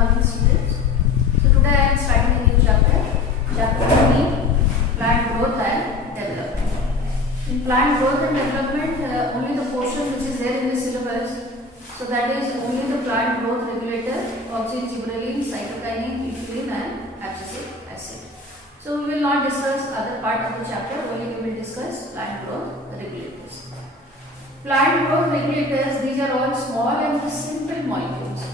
morning students. So today I am starting a new chapter, chapter 3, plant growth and development. In plant growth and development, only the portion which is there in the syllabus, so that is only the plant growth regulator, auxin, gibberellin, cytokinin, ethylene and abscisic acid. So we will not discuss other part of the chapter, only we will discuss plant growth regulators. Plant growth regulators, these are all small and simple molecules,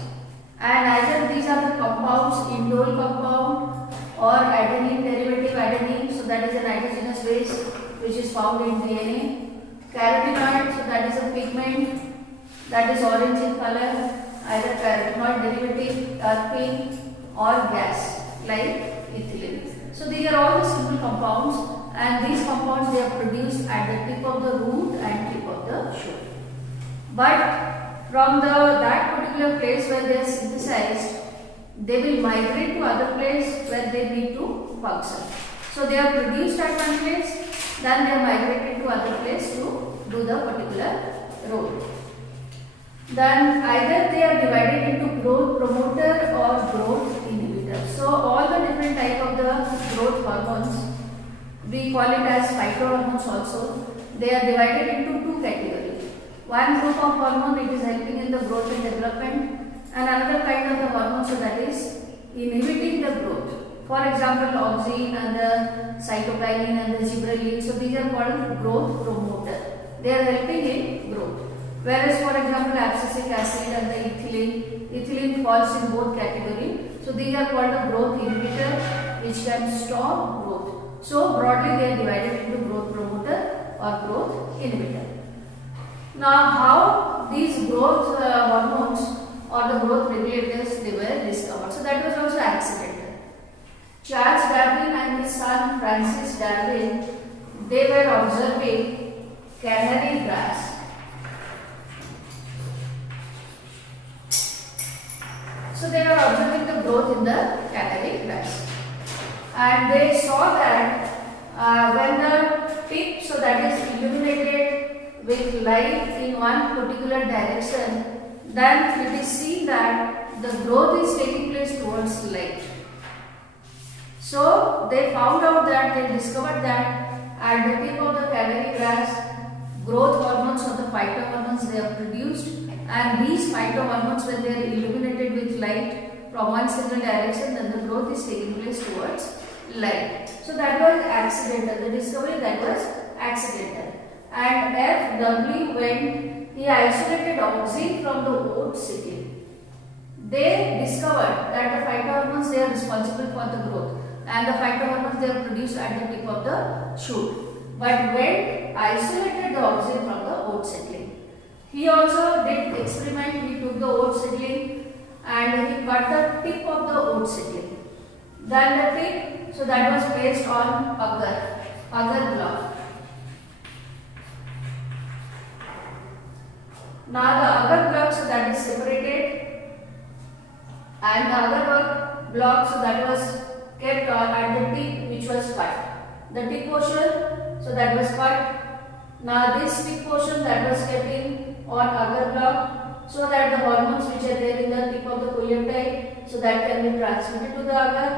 and either these are the compounds, indole compound or adenine derivative adenine, so that is a nitrogenous base which is found in DNA. Carotenoid, so that is a pigment that is orange in color, either carotenoid derivative, dark pink or gas like ethylene. So these are all the simple compounds, and these compounds they are produced at the tip of the root and tip of the shoot. But from that particular place where they are synthesized, they will migrate to other place where they need to function. So they are produced at one place, then they are migrated to other place to do the particular role. Then either they are divided into growth promoter or growth inhibitor. So all the different type of the growth hormones, we call it as phytohormones also. They are divided into two categories. One group of hormone, it is helping in the growth and development, and another kind of the hormone, so that is inhibiting the growth. For example, auxin and the cytokinin and the gibberellin. So these are called growth promoter. They are helping in growth. Whereas for example, abscisic acid and the ethylene falls in both category. So these are called a growth inhibitor, which can stop growth. So broadly they are divided into growth promoter or growth inhibitor. Now how these growth hormones or the growth regulators they were discovered? So that was also accidental. Charles Darwin and his son Francis Darwin, they were observing canary grass. So they were observing the growth in the canary grass, and they saw that when the tip, so that is illuminated with light in one particular direction, then it is seen that the growth is taking place towards light. So they found out that, they discovered that at the tip of the canary grass, growth hormones or the phytohormones they are produced, and these phytohormones, when they are illuminated with light from one single direction, then the growth is taking place towards light. So that was accidental. The discovery that was accidental. And F.W. when he isolated auxin from the oat seedling, they discovered that the phytohormones they are responsible for the growth, and the phytohormones they are produced at the tip of the shoot. But when isolated the auxin from the oat seedling, he also did experiment. He took the oat seedling and he cut the tip of the oat seedling. Then the tip, so that was placed on agar block. Now the agar block, so that is separated, and the agar block, so that was kept on at the tip which was cut. The tip portion, so that was cut. Now this tip portion that was kept in on agar block, so that the hormones which are there in the tip of the polypeptide, so that can be transmitted to the agar.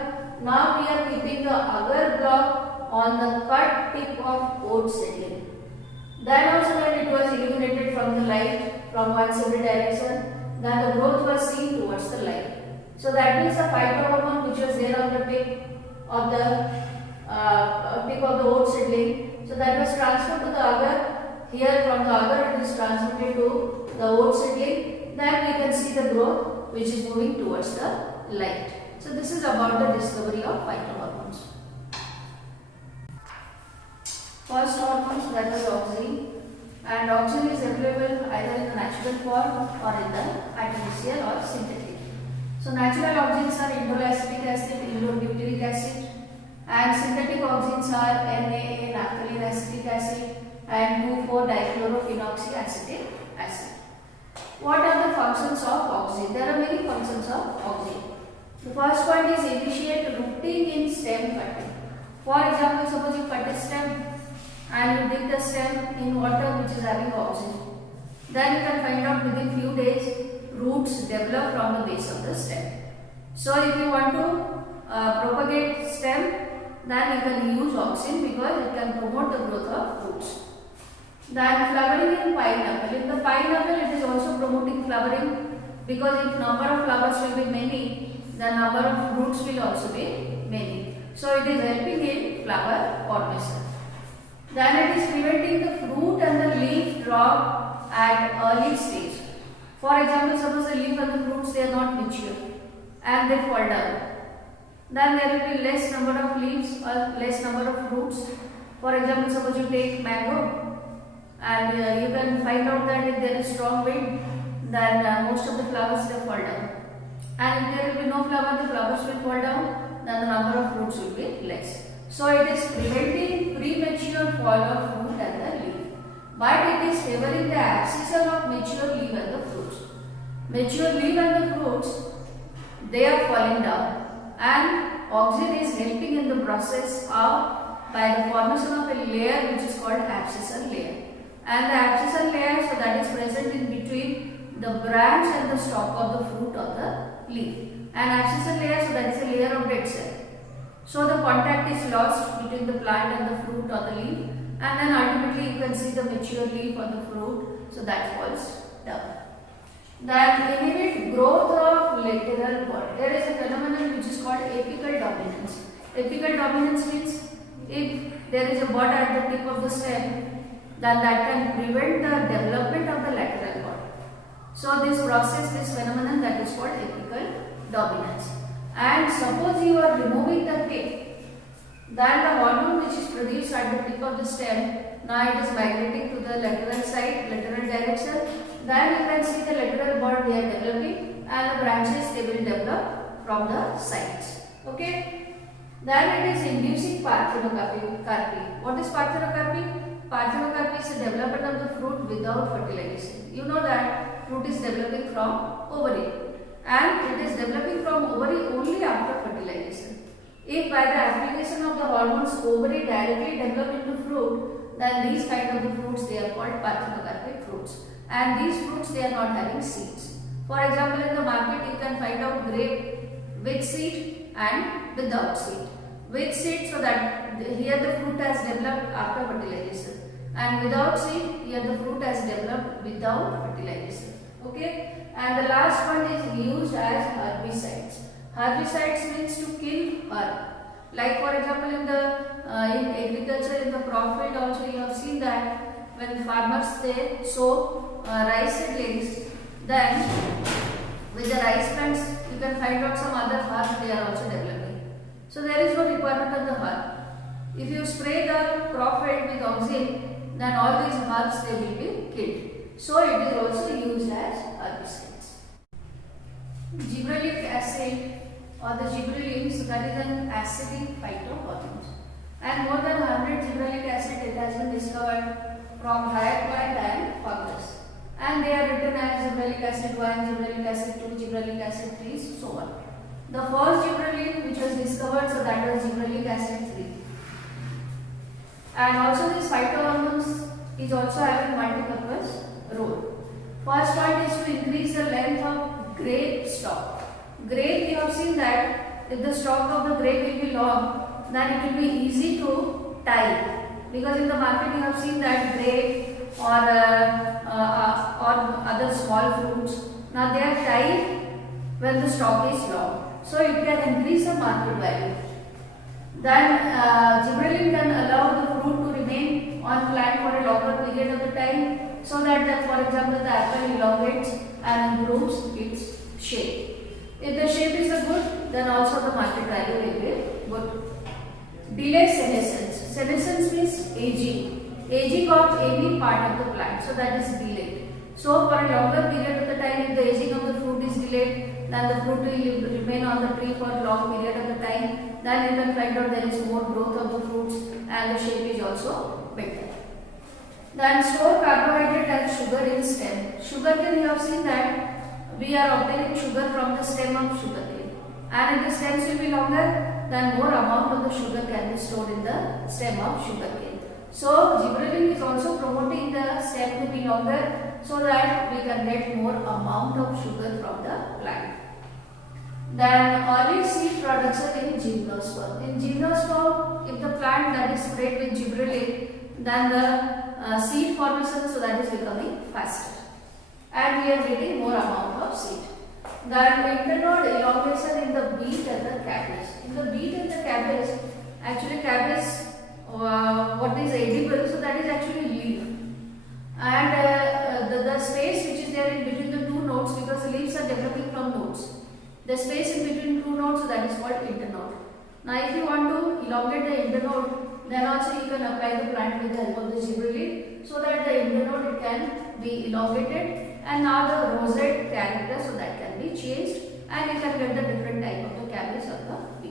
Now we are keeping the agar block on the cut tip of oat seedling. Then also when it was illuminated from the light from one single direction, then the growth was seen towards the light. So that means the phytohormone which was there on the tip of the oat seedling, so that was transferred to the agar. Here from the agar it is transmitted to the oat seedling. Then we can see the growth which is moving towards the light. So this is about the discovery of phytohormones. First hormone, that is auxin, and auxin is available either in the natural form or in the artificial or synthetic. So natural auxins are indolacetic acid, indobutyric acid, and synthetic auxins are NAA, naphthalene acetic acid, and 2,4-dichlorophenoxyacetic acid. What are the functions of auxin? There are many functions of auxin. The first one is initiate rooting in stem cutting. For example, suppose you cut a stem and you dip the stem in water which is having auxin. Then you can find out within few days roots develop from the base of the stem. So if you want to propagate stem, then you can use auxin because it can promote the growth of roots. Then flowering in pineapple. In the pineapple, it is also promoting flowering because if number of flowers will be many, the number of roots will also be many. So it is helping in flower formation. Then it is preventing the fruit and the leaf drop at early stage. For example, suppose the leaf and the fruits they are not mature and they fall down. Then there will be less number of leaves or less number of fruits. For example, suppose you take mango and you can find out that if there is strong wind, then most of the flowers will fall down. And if there will be no flower, the flowers will fall down, then the number of fruits will be less. So it is preventing premature fall of fruit and the leaf. But it is favoring the abscission of mature leaf and the fruits. Mature leaf and the fruits, they are falling down. And auxin is helping in the process of by the formation of a layer which is called abscission layer. And the abscission layer, so that is present in between the branch and the stalk of the fruit or the leaf. And abscission layer, so that is a layer of dead cell. So the contact is lost between the plant and the fruit or the leaf, and then ultimately you can see the mature leaf or the fruit, so that falls down. Then inhibit growth of lateral bud. There is a phenomenon which is called apical dominance. Apical dominance means if there is a bud at the tip of the stem, then that can prevent the development of the lateral bud. So this process, this phenomenon, that is called apical dominance. And suppose you are removing the tip, then the hormone which is produced at the tip of the stem, now it is migrating to the lateral side, lateral direction. Then you can see the lateral bud they are developing and the branches they will develop from the sides. Okay. Then it is inducing parthenocarpy. What is parthenocarpy? Parthenocarpy is the development of the fruit without fertilization. You know that fruit is developing from ovary. And it is developing from ovary only after fertilization. If by the application of the hormones ovary directly develop into fruit, then these kind of the fruits they are called parthenocarpic fruits. And these fruits they are not having seeds. For example, in the market you can find out grape with seed and without seed. With seed, so that here the fruit has developed after fertilization, and without seed here the fruit has developed without fertilization. Okay. And the last one is used as herbicides. Herbicides means to kill herb. Like for example in agriculture, in the crop field also you have seen that when farmers they sow rice seedlings, then with the rice plants you can find out some other herbs they are also developing. So there is no requirement of the herb. If you spray the crop field with auxin, then all these herbs they will be killed. So it is also used as herbicides. Gibberellic acid or the gibberellins, that is an acidic phytohormone. And more than 100 gibberellic acid it has been discovered from higher plant and fungus. And they are written as gibberellic acid 1, gibberellic acid 2, gibberellic acid 3, so on. The first gibberellin which was discovered, so that was gibberellic acid 3. And also these phytohormones is also having multi-purpose role. First one is to increase the length of grape stalk. Grape, you have seen that if the stalk of the grape will be long, then it will be easy to tie. Because in the market you have seen that grape or other small fruits, now they are tied when the stalk is long. So it can increase the market value. Then gibberellin can allow the fruit to remain on plant for a longer period of the time, so that for example the apple elongates and improves its shape. If the shape is good, then also the market value will be good. Delay senescence. Senescence means aging. Aging of any part of the plant, so that is delayed. So for a longer period of the time, if the aging of the fruit is delayed, then the fruit will remain on the tree for a long period of the time. Then you can find out there is more growth of the fruits and the shape is also better. Then store carbohydrate and sugar in stem. Sugarcane, you have seen that we are obtaining sugar from the stem of sugarcane. And if the stems will be longer, then more amount of the sugar can be stored in the stem of sugarcane. So gibberellin is also promoting the stem to be longer, so that we can get more amount of sugar from the plant. Then early seed production in gymnosperm. In gymnosperm, if the plant that is sprayed with gibberellin, then the seed formation, so that is becoming faster, and we are getting more amount of seed. Then internode elongation in the beet and the cabbage. In the beet and the cabbage, actually cabbage, what is edible, so that is actually leaf, and the space which is there in between the two nodes, because the leaves are developing from nodes. The space in between two nodes, so that is called internode. Now, if you want to elongate the internode, then also you can apply the plant with the help of the gibberellin, so that the internode it can be elongated, and now the rosette character, so that can be changed, and you can get the different type of the cabbage or the beet.